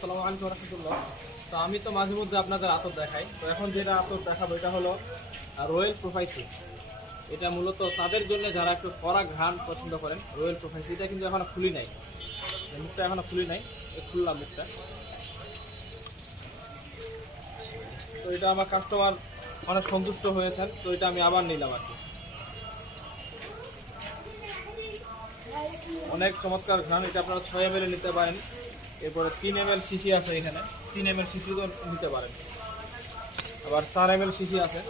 আসসালামু আলাইকুম রহমতুল্লাহ। তো আমি তো মাঝে মধ্যে আপনাদের আতর দেখাই। তো এখন যেটা আতর দেখাবো এটা হলো রয়্যাল প্রোফাইসি। এটা মূলত তাদের জন্য যারা একটু কড়া ঘ্রাণ পছন্দ করেন। রয়্যাল প্রোফাইসি এটা কিন্তু এখনো খুলি নাই, মুখটা এখনো খুলি নাই, খুললাম মুখটা। তো এটা আমার কাস্টমার অনেক সন্তুষ্ট হয়েছেন, তো এটা আমি আবার নিলাম আর কি। অনেক চমৎকার ঘ্রাণ, এটা আপনারা 6 ml নিতে পারেন। এরপরে 3 ml শিশি আছে, এখানে 3 ml শিশিও নিতে পারেন, আবার 4 ml শিশি আছে।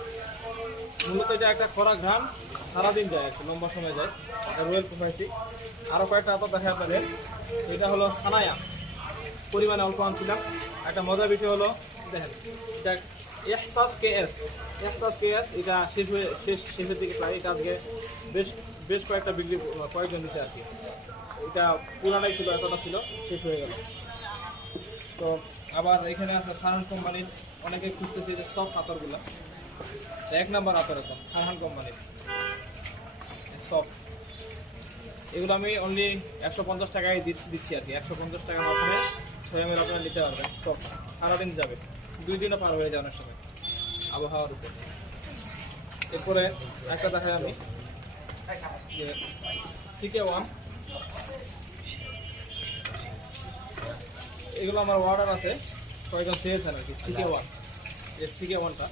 মূলত এটা একটা খরা ঘ্রাণ, সারাদিন যায়, একটা লম্বা সময় যায়। রয়্যাল প্রোফাইসি। আরও কয়েকটা আতর দেখায় আপনাদের। এটা হলো সানায়া, পরিমাণে অল্প আনছিলাম। একটা মজার বিষয় হলো দেখেন, এটা এহসাস কেএস, এহসাস কেএস। এটা শেষের দিকে প্রায়, এটা আজকে বেশ কয়েকটা বিক্রি, কয়েকজন দিচ্ছে আর কি। এটা পুরানাই ছিল, এতটা ছিল, শেষ হয়ে গেল। তো আবার এখানে আছে ফারহান কোম্পানির, অনেকে খুঁজতেছে যে সফট আতরগুলো। 1 নম্বর আতর এখন ফারহান কোম্পানির সফট। এগুলো আমি অনলি 150 টাকায় দিচ্ছি আর কি। 150 টাকার মাধ্যমে 6 ml আপনারা নিতে পারবেন। সফট সারাদিন যাবে, 2 দিনও পার হয়ে যায় অনেক সময় আবহাওয়ার উপর। এরপরে একটা দেখাই আমি যে CK1। এগুলো আমার অর্ডার আছে, কয়েকজন চেয়েছেন আর কি। CK1, যে CK1টা,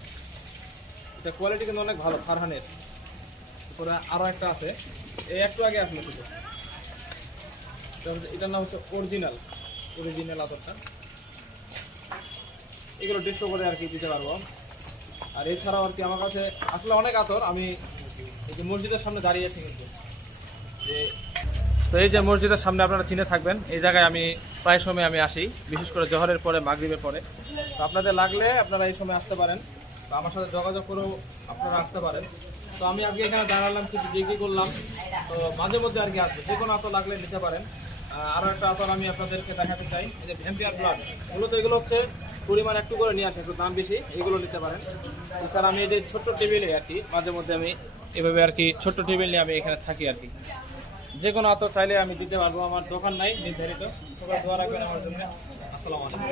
এটা কোয়ালিটি কিন্তু অনেক ভালো ফারহানের। এরপরে আরও একটা আছে, এই একটু আগে আসলো শুধু, এটার নাম হচ্ছে অরিজিনাল আতরটা। এগুলো 150 করে আর কি দিতে পারবো। আর এছাড়াও আর কি আমার কাছে আসলে অনেক আতর। আমি এই যে মসজিদের সামনে দাঁড়িয়েছি কিন্তু, তো এই যে মসজিদের সামনে আপনারা চিনে থাকবেন, এই জায়গায় আমি প্রায় সময় আমি আসি, বিশেষ করে জোহরের পরে, মাগরিবের পরে। তো আপনাদের লাগলে আপনারা এই সময় আসতে পারেন, তো আমার সাথে যোগাযোগ করেও আপনারা আসতে পারেন। তো আমি আজকে এখানে দাঁড়ালাম, কিছু বিক্রি করলাম। তো মাঝে মধ্যে আর কি আসবে, যে কোনো আতর লাগলে নিতে পারেন। আরও একটা আতর আমি আপনাদেরকে দেখাতে চাই, এই যে ভ্যাম্পিয়ার ব্লাড। মূলত এগুলো হচ্ছে পরিমাণ একটু করে নিয়ে আসে, একটু দাম বেশি, এগুলো নিতে পারেন। এছাড়া আমি এই যে ছোট্ট টেবিলে আর কি, মাঝে মধ্যে আমি এভাবে আর কি ছোট্ট টেবিল নিয়ে আমি এখানে থাকি আর কি। যে কোনো আতর চাইলে আমি দিতে পারবো, আমার দোকান নাই নির্ধারিত। সবাই দোয়া রাখবেন আমার জন্য। আসসালামু আলাইকুম।